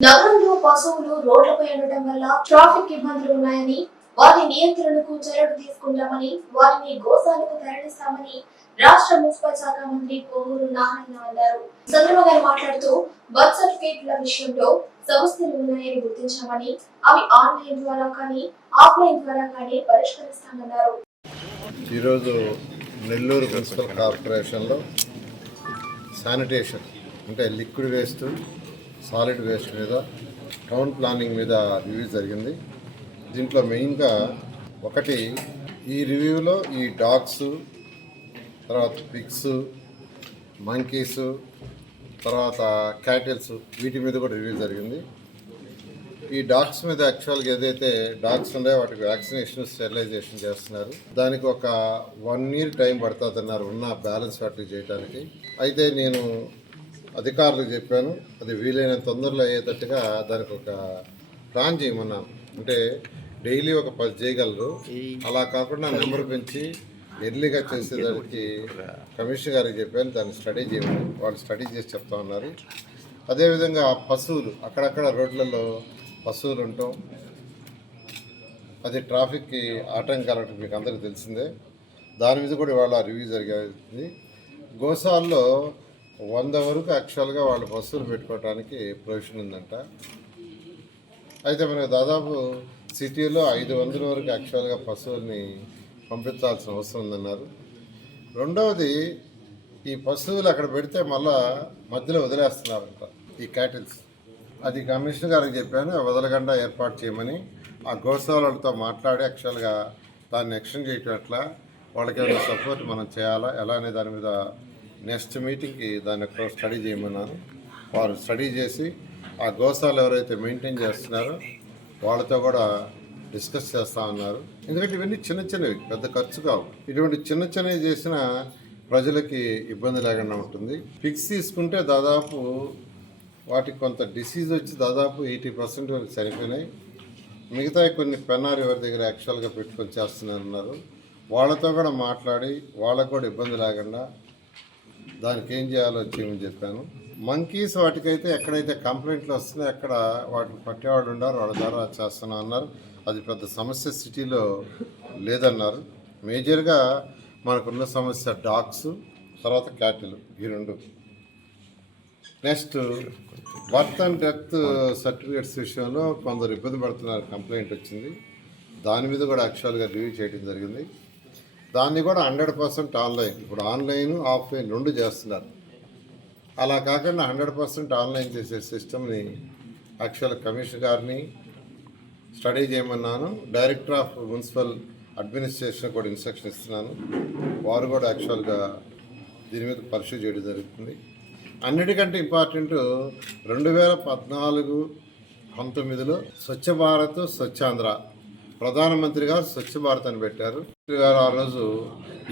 నగరంలో పశువులు రోడ్లపై ఉండటం వల్ల ట్రాఫిక్ ఇబ్బందులు ఉన్నాయని వారి నియంత్రణకు చర్యలు తీసుకుంటామని వారిని గోశాలకు తరలిస్తామని రాష్ట్ర మున్సిపల్ శాఖ మంత్రి పొంగూరు నారాయణ అన్నారు. చంద్రబాబు గారు మాట్లాడుతూ బర్త్ సర్టిఫికేట్ల విషయంలో సమస్యలు ఉన్నాయని గుర్తించామని అవి ఆన్లైన్ ద్వారా కానీ ఆఫ్లైన్ ద్వారా కానీ పరిష్కరిస్తామన్నారు. ఈరోజు నెల్లూరు మున్సిపల్ కార్పొరేషన్లో శానిటేషన్ అంటే లిక్విడ్ వేస్ట్ సాలిడ్ వేస్ట్ మీద టౌన్ ప్లానింగ్ మీద రివ్యూ జరిగింది. దీంట్లో మెయిన్గా ఒకటి ఈ రివ్యూలో ఈ డాగ్స్ తర్వాత పిగ్స్ మంకీస్ తర్వాత క్యాటిల్స్ వీటి మీద కూడా రివ్యూ జరిగింది. ఈ డాగ్స్ మీద యాక్చువల్గా ఏదైతే డాగ్స్ ఉన్నాయో వాటికి వ్యాక్సినేషన్ స్టెరిలైజేషన్ చేస్తున్నారు. దానికి ఒక వన్ ఇయర్ టైం పడుతుంది అన్నారు ఉన్న బ్యాలెన్స్ వాటికి చేయడానికి అయితే నేను అధికారులకు చెప్పాను. అది వీలైన తొందరలో అయ్యేటట్టుగా దానికి ఒక ప్లాన్ చేయమన్నాను. అంటే డైలీ ఒక పది చేయగలరు. అలా కాకుండా నెంబర్ పెంచి ఎర్లీగా చేసేదానికి కమిషనర్ గారికి చెప్పాను. దాన్ని స్టడీ చేయమని వాళ్ళు స్టడీ చేసి చెప్తా ఉన్నారు. అదేవిధంగా పశువులు అక్కడక్కడ రోడ్లలో పశువులు ఉంటాం. అది ట్రాఫిక్కి ఆటంకాలంటే మీకు అందరికీ తెలిసిందే. దాని మీద కూడా ఇవాళ రివ్యూ జరిగింది. గోసాల్లో వంద వరకు యాక్చువల్గా వాళ్ళు పశువులు పెట్టుకోవడానికి ప్రొవిజన్ ఉందంట. అయితే మనకు దాదాపు సిటీలో ఐదు వందల వరకు యాక్చువల్గా పశువుల్ని పంపించాల్సిన అవసరం ఉందన్నారు. రెండవది ఈ పశువులు అక్కడ పెడితే మళ్ళా మధ్యలో వదిలేస్తున్నారంట ఈ క్యాటిల్స్ అది కమిషనర్ గారికి చెప్పాను వదలకుండా ఏర్పాటు చేయమని ఆ గోశాలతో మాట్లాడి యాక్చువల్గా దాన్ని ఎక్స్టెండ్ చేయటం ఎట్లా? వాళ్ళకి ఏమైనా సపోర్ట్ మనం చేయాలా? ఎలా అనే దాని మీద నెక్స్ట్ మీటింగ్కి దాన్ని ఎక్కడో స్టడీ చేయమన్నాను. వారు స్టడీ చేసి ఆ గోశాలు ఎవరైతే మెయింటైన్ చేస్తున్నారో వాళ్ళతో కూడా డిస్కస్ చేస్తా ఉన్నారు. ఎందుకంటే ఇవన్నీ చిన్న చిన్నవి పెద్ద ఖర్చు కావు. ఇటువంటి చిన్న చిన్నవి చేసిన ప్రజలకి ఇబ్బంది లేకుండా ఉంటుంది. ఫిక్స్ తీసుకుంటే దాదాపు వాటికి కొంత డిసీజ్ వచ్చి దాదాపు ఎయిటీ పర్సెంట్ వరకు చనిపోయినాయి మిగతా కొన్ని పెన్నారు ఎవరి దగ్గర యాక్చువల్గా పెట్టుకొని చేస్తున్నారన్నారు. వాళ్ళతో కూడా మాట్లాడి వాళ్ళకు కూడా ఇబ్బంది లేకుండా దానికి ఏం చేయాలో చేయమని చెప్పాను. మంకీస్ వాటికైతే ఎక్కడైతే కంప్లైంట్లు వస్తున్నాయో అక్కడ వాటిని పట్టేవాళ్ళు ఉన్నారు వాళ్ళ ద్వారా చేస్తున్నా అన్నారు. అది పెద్ద సమస్య సిటీలో లేదన్నారు. మేజర్గా మనకున్న సమస్య డాగ్స్ తర్వాత క్యాటిల్ ఈ రెండు. Next birth and death certificates విషయంలో కొందరు ఇబ్బంది పడుతున్నారు కంప్లైంట్ వచ్చింది. దాని మీద కూడా యాక్చువల్గా రివ్యూ చేయడం జరిగింది. దాన్ని కూడా హండ్రెడ్ పర్సెంట్ ఆన్లైన్. ఇప్పుడు ఆన్లైన్ ఆఫ్లైన్ రెండు చేస్తున్నారు. అలా కాకుండా హండ్రెడ్ పర్సెంట్ ఆన్లైన్ చేసే సిస్టమ్ని యాక్చువల్ కమిషనర్ గారిని స్టడీ చేయమన్నాను. డైరెక్టర్ ఆఫ్ మున్సిపల్ అడ్మినిస్ట్రేషన్ కూడా ఇన్స్ట్రక్షన్ ఇస్తున్నాను. వారు కూడా యాక్చువల్గా దీని మీద పరిశీలి చేయడం జరుగుతుంది. అన్నిటికంటే ఇంపార్టెంట్ రెండు వేల పద్నాలుగు పంతొమ్మిదిలో స్వచ్ఛ భారత్ స్వచ్ఛాంధ్ర ప్రధానమంత్రి గారు స్వచ్ఛ భారత్ అని పెట్టారు. గారు ఆ రోజు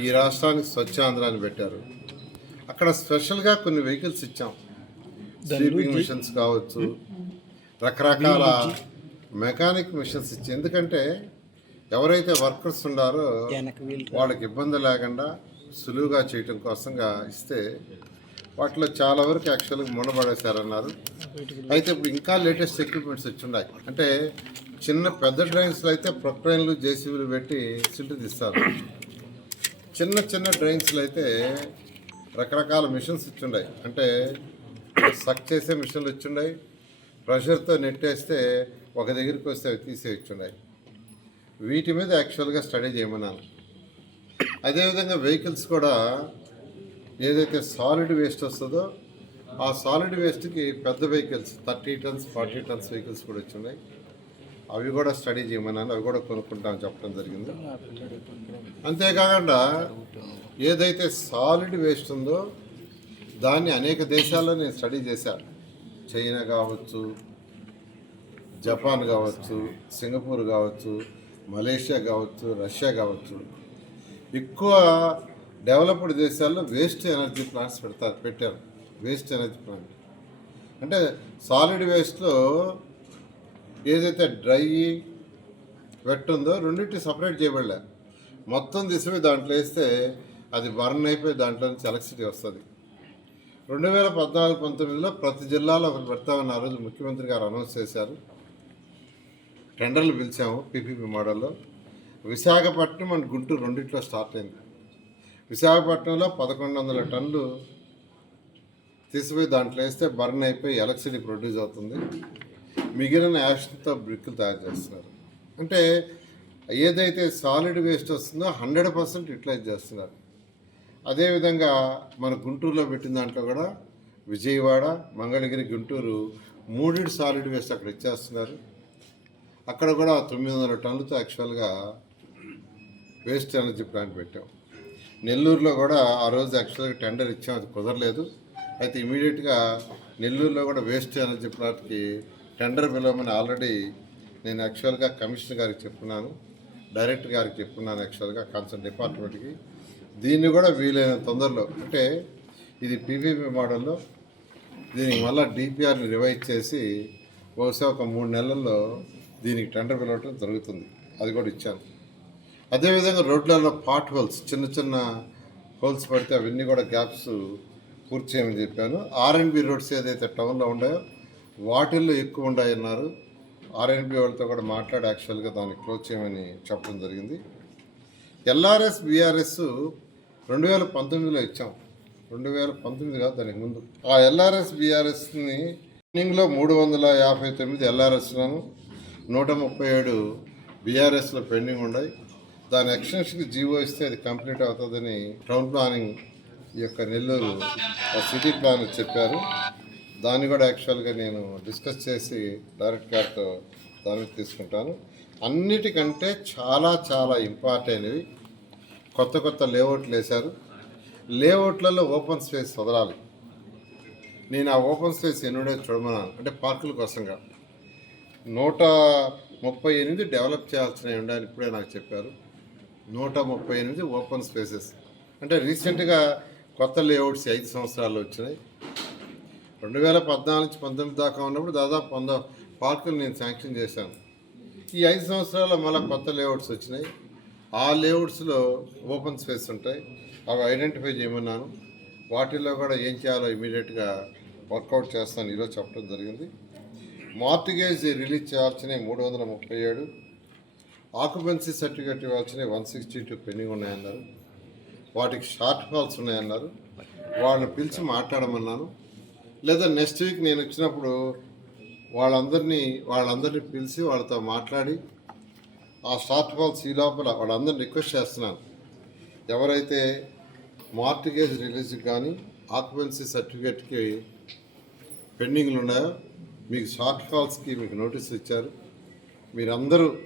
ఈ రాష్ట్రానికి స్వచ్ఛాంధ్ర అని పెట్టారు. అక్కడ స్పెషల్గా కొన్ని వెహికల్స్ ఇచ్చాం. స్లీపింగ్ మిషన్స్ కావచ్చు రకరకాల మెకానిక్ మిషన్స్ ఇచ్చి ఎందుకంటే ఎవరైతే వర్కర్స్ ఉన్నారో వాళ్ళకి ఇబ్బంది లేకుండా సులువుగా చేయటం కోసంగా ఇస్తే వాటిలో చాలా వరకు యాక్చువల్గా మునబడేశారన్నారు అయితే ఇప్పుడు ఇంకా లేటెస్ట్ ఎక్విప్మెంట్స్ వచ్చి అంటే చిన్న పెద్ద డ్రైన్స్లో అయితే ప్రొక్రైన్లు జేసీబీలు పెట్టి సిల్ట్ తీస్తారు. చిన్న చిన్న డ్రైన్స్లో అయితే రకరకాల మిషన్స్ ఇచ్చుండాయి అంటే సక్ చేసే మిషన్లు ఇచ్చుండాయి ప్రెషర్తో నెట్టేస్తే ఒక దగ్గరికి వస్తే అవి తీసే ఇచ్చున్నాయి వీటి మీద యాక్చువల్గా స్టడీ చేయమన్నాను అదేవిధంగా వెహికల్స్ కూడా ఏదైతే సాలిడ్ వేస్ట్ వస్తుందో ఆ సాలిడ్ వేస్ట్కి పెద్ద vehicles thirty tons forty tons vehicles కూడా వచ్చినాయి అవి కూడా స్టడీ చేయమన్నాను అవి కూడా కొనుక్కుంటామని చెప్పడం జరిగింది. అంతేకాకుండా ఏదైతే సాలిడ్ వేస్ట్ ఉందో దాన్ని అనేక దేశాల్లో నేను స్టడీ చేశాను చైనా కావచ్చు జపాన్ కావచ్చు సింగపూర్ కావచ్చు మలేషియా కావచ్చు రష్యా కావచ్చు. ఎక్కువ డెవలప్డ్ దేశాల్లో వేస్ట్ ఎనర్జీ ప్లాంట్స్ పెడతారు పెట్టారు. Waste energy plant. అంటే సాలిడ్ వేస్ట్లో ఏదైతే డ్రై వెట్ ఉందో రెండింటి సపరేట్ చేయబడలే. మొత్తం తీసిపోయి దాంట్లో వేస్తే అది బర్న్ అయిపోయి దాంట్లో నుంచి ఎలక్ట్రిసిటీ వస్తుంది. రెండు వేల పద్నాలుగు పంతొమ్మిదిలో ప్రతి జిల్లాలో ఒకరు పెడతామని ఆ రోజు ముఖ్యమంత్రి గారు అనౌన్స్ చేశారు. టెండర్లు పిలిచాము పీపీపీ మోడల్లో. విశాఖపట్నం అండ్ గుంటూరు రెండిట్లో స్టార్ట్ అయింది. విశాఖపట్నంలో పదకొండు వందల టన్నులు తీసిపోయి దాంట్లో వేస్తే బర్న్ అయిపోయి ఎలక్ట్రిసిటీ ప్రొడ్యూస్ అవుతుంది. మిగిలిన యాషన్తో బ్రిక్కులు తయారు చేస్తున్నారు. అంటే ఏదైతే సాలిడ్ వేస్ట్ వస్తుందో హండ్రెడ్ పర్సెంట్ యూటిలైజ్ చేస్తున్నారు. అదేవిధంగా మన గుంటూరులో పెట్టిన దాంట్లో కూడా విజయవాడ మంగళగిరి గుంటూరు మూడిటి సాలిడ్ వేస్ట్ అక్కడ ఇచ్చేస్తున్నారు. అక్కడ కూడా తొమ్మిది వందల టన్నులతో యాక్చువల్గా వేస్ట్ ఎనర్జీ ప్లాంట్ పెట్టాం. నెల్లూరులో కూడా ఆ రోజు యాక్చువల్గా టెండర్ ఇచ్చాం అది కుదరలేదు. అయితే ఇమీడియట్గా నెల్లూరులో కూడా వేస్ట్ ఎనర్జీ ప్లాంట్కి టెండర్ పిలవమని ఆల్రెడీ నేను యాక్చువల్గా కమిషనర్ గారికి చెప్పున్నాను డైరెక్టర్ గారికి చెప్పున్నాను యాక్చువల్గా కన్సర్న్ డిపార్ట్మెంట్కి. దీన్ని కూడా వీలైన తొందరలో అంటే ఇది పీపీపీ మోడల్లో దీనికి మళ్ళీ డిపిఆర్ని రివైజ్ చేసి బహుశా ఒక మూడు నెలల్లో దీనికి టెండర్ పిలవటం జరుగుతుంది. అది కూడా ఇచ్చాను. అదేవిధంగా రోడ్లలో పాట్ హోల్స్ చిన్న చిన్న హోల్స్ పడితే అవన్నీ కూడా గ్యాప్స్ పూర్తి చేయమని చెప్పాను ఆర్ఎన్బి రోడ్స్ ఏదైతే టౌన్లో ఉన్నాయో వాటిల్లో ఎక్కువ ఉన్నాయన్నారు. ఆర్ఎన్బి వాళ్ళతో కూడా మాట్లాడి యాక్చువల్గా దాన్ని క్లోజ్ చేయమని చెప్పడం జరిగింది. ఎల్ఆర్ఎస్ బీఆర్ఎస్ రెండు వేల పంతొమ్మిదిలో ఇచ్చాం. రెండు వేల పంతొమ్మిది కాదు దానికి ముందు. ఆ ఎల్ఆర్ఎస్ బీఆర్ఎస్ని రన్నింగ్లో మూడు వందల యాభై తొమ్మిది ఎల్ఆర్ఎస్లను నూట ముప్పై ఏడు బీఆర్ఎస్లో పెండింగ్ ఉన్నాయి దాని ఎక్స్టెన్షన్కి జీవో ఇస్తే అది కంప్లీట్ అవుతుందని టౌన్ ప్లానింగ్ ఈ యొక్క నెల్లూరు ఆ సిటీ ప్లాన్ చెప్పారు. దాన్ని కూడా యాక్చువల్గా నేను డిస్కస్ చేసి డైరెక్ట్ గారితో దాని మీద తీసుకుంటాను. అన్నిటికంటే చాలా చాలా ఇంపార్టెంట్వి కొత్త కొత్త లేఅవుట్లు వేశారు. లేఅవుట్లలో ఓపెన్ స్పేస్ వదలాలి. నేను ఆ ఓపెన్ స్పేస్ ఎన్నుడే చూడమన్నాను అంటే పార్కుల కోసంగా. నూట ముప్పై ఎనిమిది డెవలప్ చేయాల్సినవి ఉండాలని ఇప్పుడే నాకు చెప్పారు. నూట ముప్పై ఎనిమిది ఓపెన్ స్పేసెస్. అంటే రీసెంట్గా కొత్త లేఅవుట్స్ ఐదు సంవత్సరాలు వచ్చినాయి. రెండు వేల పద్నాలుగు నుంచి పంతొమ్మిది దాకా ఉన్నప్పుడు దాదాపు వంద పార్కులు నేను శాంక్షన్ చేశాను. ఈ ఐదు సంవత్సరాల్లో మళ్ళీ కొత్త లేఅవుట్స్ వచ్చినాయి. ఆ లేఅవుట్స్లో ఓపెన్ స్పేస్ ఉంటాయి. అవి ఐడెంటిఫై చేయమన్నాను. వాటిల్లో కూడా ఏం చేయాలో ఇమీడియట్గా వర్కౌట్ చేస్తాను. ఈరోజు చెప్పడం జరిగింది. మార్టిగేజ్ రిలీజ్ చేయాల్సినవి మూడు వందల ముప్పై ఏడు. ఆక్యుపెన్సీ సర్టిఫికేట్ ఇవ్వాల్సినవి వన్ సిక్స్టీ టూ పెండింగ్ ఉన్నాయన్నారు. వాటికి షార్ట్ ఫాల్స్ ఉన్నాయన్నారు. వాళ్ళని పిలిచి మాట్లాడమన్నాను. లేదా నెక్స్ట్ వీక్ నేను వచ్చినప్పుడు వాళ్ళందరినీ వాళ్ళందరినీ పిలిచి వాళ్ళతో మాట్లాడి ఆ షార్ట్ ఫాల్స్ ఈ లోపల వాళ్ళందరిని రిక్వెస్ట్ చేస్తున్నాను. ఎవరైతే మార్టిగేజ్ రిలీజ్కి కానీ ఆక్యుపెన్సీ సర్టిఫికేట్కి పెండింగ్లు ఉన్నాయో మీకు షార్ట్ ఫాల్స్కి మీకు నోటీస్ ఇచ్చారు. మీరందరూ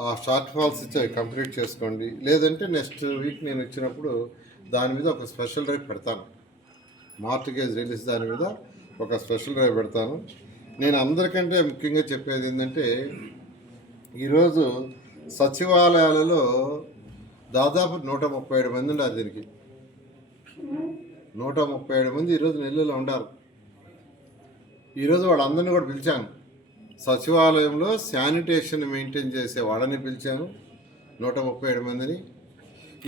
ఆ షార్ట్ ఫాల్స్ ఇచ్చి కంప్లీట్ చేసుకోండి. లేదంటే నెక్స్ట్ వీక్ నేను వచ్చినప్పుడు దాని మీద ఒక స్పెషల్ డ్రైవ్ పెడతాను. మార్టిగేజ్ రిలీజ్ దాని మీద ఒక స్పెషల్ డ్రైవ్ పెడతాను. నేను అందరికంటే ముఖ్యంగా చెప్పేది ఏంటంటే ఈరోజు సచివాలయాలలో దాదాపు నూట ముప్పై ఏడు మంది ఉండాలి దీనికి. నూట ముప్పై ఏడు మంది ఈరోజు నెల్లూరులో ఉండాలి. ఈరోజు వాళ్ళందరినీ కూడా పిలిచాను. సచివాలయంలో శానిటేషన్ మెయింటైన్ చేసే వాళ్ళని పిలిచాను నూట ముప్పై ఏడు మందిని.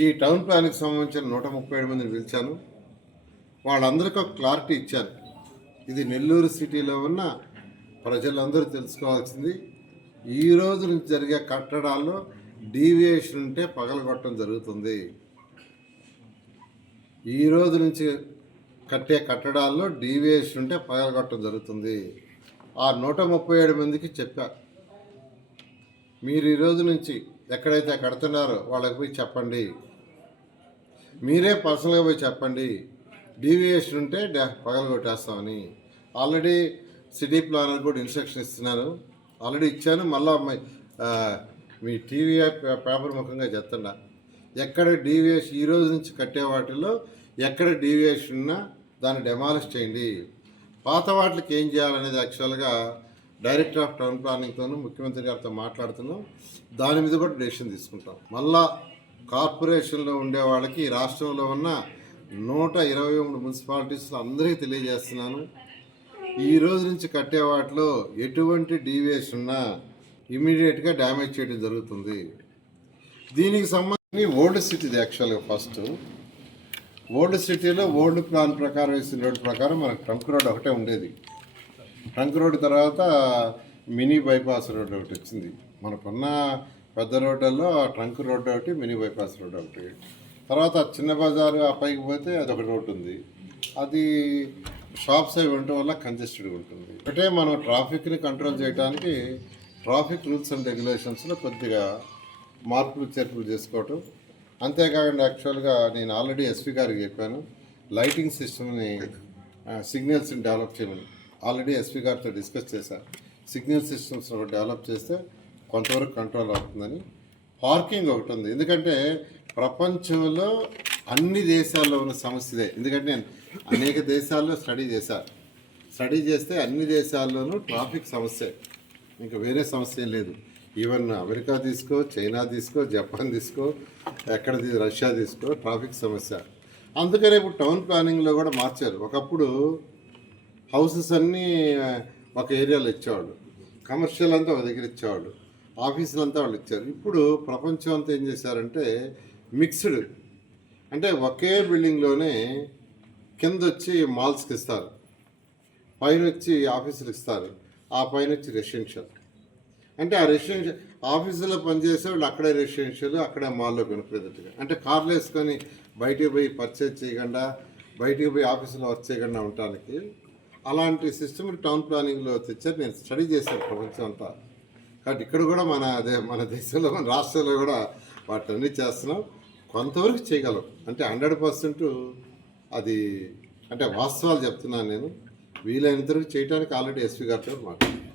ఈ టౌన్ ప్లాన్కి సంబంధించిన నూట ముప్పై ఏడు మందిని పిలిచాను. వాళ్ళందరికీ ఒక క్లారిటీ ఇచ్చాను ఇది నెల్లూరు సిటీలో ఉన్న ప్రజలందరూ తెలుసుకోవాల్సింది. ఈ రోజు నుంచి జరిగే కట్టడాల్లో డీవియేషన్ ఉంటే పగలగొట్టడం జరుగుతుంది. ఈ రోజు నుంచి కట్టే కట్టడాల్లో డీవియేషన్ ఉంటే పగలగొట్టడం జరుగుతుంది. ఆ నూట ముప్పై ఏడు మందికి చెప్పా. మీరు ఈ రోజు నుంచి ఎక్కడైతే కడుతున్నారో వాళ్ళకి పోయి చెప్పండి. మీరే పర్సనల్గా పోయి చెప్పండి. డీవియేషన్ ఉంటే డా- పగలగొట్టేస్తామని ఆల్రెడీ సిటీ ప్లానర్ కూడా ఇన్స్ట్రక్షన్ ఇస్తున్నాను ఆల్రెడీ ఇచ్చాను మళ్ళీ మీ టీవీ పేపర్ ముఖంగా చెప్తున్నా. ఎక్కడ డీవియేషన్ ఈ రోజు నుంచి కట్టే వాటిలో ఎక్కడ డీవియేషన్ ఉన్నా దాన్ని డెమాలిష్ చేయండి. పాత వాటికి ఏం చేయాలనేది యాక్చువల్గా డైరెక్టర్ ఆఫ్ టౌన్ ప్లానింగ్తోనూ ముఖ్యమంత్రి గారితో మాట్లాడుతున్నాం. దాని మీద కూడా డెసిషన్ తీసుకుంటాం. మళ్ళా కార్పొరేషన్లో ఉండే వాళ్ళకి రాష్ట్రంలో ఉన్న నూట ఇరవై మూడు మున్సిపాలిటీస్లో అందరికీ తెలియజేస్తున్నాను. ఈ రోజు నుంచి కట్టే వాటిలో ఎటువంటి డీవియేషన్ ఉన్నా ఇమీడియట్గా డ్యామేజ్ చేయడం జరుగుతుంది. దీనికి సంబంధించి ఓల్డ్ సిటీది యాక్చువల్గా ఫస్ట్ ఓల్డ్ సిటీలో ఓల్డ్ ప్లాన్ ప్రకారం వేసిన రోడ్డు ప్రకారం మనకు ట్రంక్ రోడ్ ఒకటే ఉండేది. ట్రంక్ రోడ్ తర్వాత మినీ బైపాస్ రోడ్ ఒకటి వచ్చింది. మనకున్న పెద్ద రోడ్లలో ట్రంక్ రోడ్ ఒకటి మినీ బైపాస్ రోడ్ ఒకటి. తర్వాత చిన్న బజారు ఆ పైకి పోతే అదొక రోడ్ ఉంది. అది షాప్స్ అవి ఉండటం వల్ల కంజెస్టెడ్ ఉంటుంది. ఒకటే మనం ట్రాఫిక్ని కంట్రోల్ చేయడానికి ట్రాఫిక్ రూల్స్ అండ్ రెగ్యులేషన్స్లో కొద్దిగా మార్పులు చేర్పులు చేసుకోవటం అంతేకాకుండా యాక్చువల్గా నేను ఆల్రెడీ ఎస్పీ గారికి చెప్పాను. లైటింగ్ సిస్టమ్ని సిగ్నల్స్ని డెవలప్ చేయమని. ఆల్రెడీ ఎస్పీ గారితో డిస్కస్ చేశాను సిగ్నల్ సిస్టమ్స్ ఒకటి డెవలప్ చేస్తే కొంతవరకు కంట్రోల్ అవుతుందని. పార్కింగ్ ఒకటి ఉంది. ఎందుకంటే ప్రపంచంలో అన్ని దేశాల్లో ఉన్న సమస్య ఇదే. ఎందుకంటే నేను అనేక దేశాల్లో స్టడీ చేశాను స్టడీ చేస్తే అన్ని దేశాల్లోనూ ట్రాఫిక్ సమస్య. ఇంకా వేరే సమస్య లేదు. ఈవెన్ అమెరికా తీసుకో చైనా తీసుకో జపాన్ తీసుకో ఎక్కడ రష్యా తీసుకో ట్రాఫిక్ సమస్య. అందుకనే ఇప్పుడు టౌన్ ప్లానింగ్లో కూడా మార్చారు. ఒకప్పుడు హౌసెస్ అన్నీ ఒక ఏరియాలో ఇచ్చేవాళ్ళు. కమర్షియల్ అంతా ఒక దగ్గర ఇచ్చేవాళ్ళు. ఆఫీసులు అంతా వాళ్ళు ఇచ్చారు. ఇప్పుడు ప్రపంచం అంతా ఏం చేశారంటే మిక్స్డ్. అంటే ఒకే బిల్డింగ్లోనే కింద వచ్చి మాల్స్కి ఇస్తారు. పైన వచ్చి ఆఫీసులు ఇస్తారు. ఆ పైన వచ్చి రెసిడెన్షియల్. అంటే ఆ రెసిడెన్షియల్ ఆఫీసులో పనిచేసే వాళ్ళు అక్కడే రెసిడెన్షియల్ అక్కడే మాల్లో కొనుక్కునేటట్టుగా. అంటే కార్లు వేసుకొని బయటికి పోయి పర్చేజ్ చేయకుండా బయటికి పోయి ఆఫీసులో వర్క్ చేయకుండా ఉండటానికి అలాంటి సిస్టమ్ టౌన్ ప్లానింగ్లో తెచ్చారు. నేను స్టడీ చేశాను ప్రపంచం అంతా. కాబట్టి ఇక్కడ కూడా మన అదే మన దేశంలో మన రాష్ట్రంలో కూడా వాటన్ని చేస్తున్నాం. కొంతవరకు చేయగలం. అంటే హండ్రెడ్ పర్సెంట్ అది అంటే వాస్తవాలు చెప్తున్నాను నేను. వీలైనంత వరకు చేయడానికి ఆల్రెడీ ఎస్పీ గారితో మాట్లాడాను.